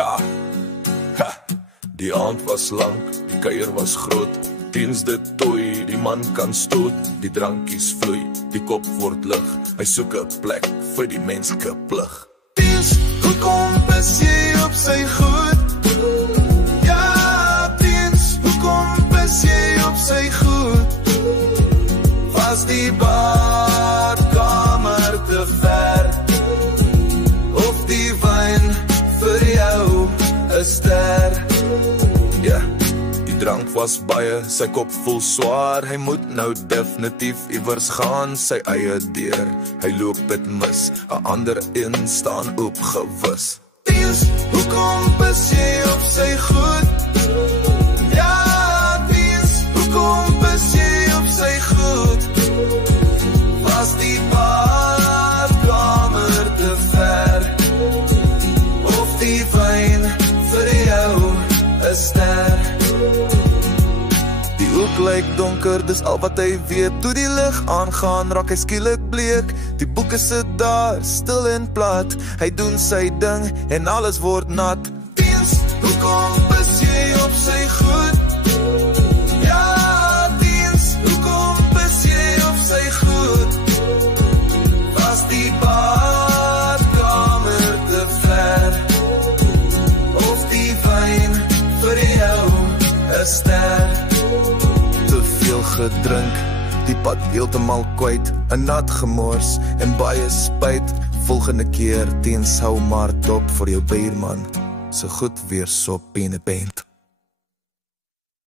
Ja, ha, die aand was lank, die kuier was groot. Teens dit tooi, die man kan stoot. Die drankies vloei, die kop word lig. Hy soek 'n plek vir die menslike plig. Teens, hoekom is jy op sy goed? Ja, Teens, hoekom is jy op sy goed? Was die badkamer te ver? Of die wyn vir jou 'n ster? Ja, die drank was baie, sy kop voel swaar. Hy moet nou definitief iewers gaan, sy eie deur. Hy loop dit mis, 'n ander een staan opgewis. Teens, hoekom is jy op sy goed? Ja, Teens, hoekom is jy op sy goed? Was die badkamer te ver? Of die wyn vir jou 'n ster? Die hoek lyk donker, dis al wat hy weet. Toe die lig aangaan, raak hy skielik bleek. Die boeke sit daar, stil en plat. Hy doen sy ding en alles word nat. Teens, hoekom is jy op sy goed? Ja, Teens, hoekom is jy op sy goed? Was die badkamer te ver? Of die wyn vir jou 'n ster? Te veel gedrink, die pad heeltemal kwyt. 'n nat gemors en baie spyt. Volgende keer, Teens hou maar dop vir jou buurman. So goed weer sop en 'n bent.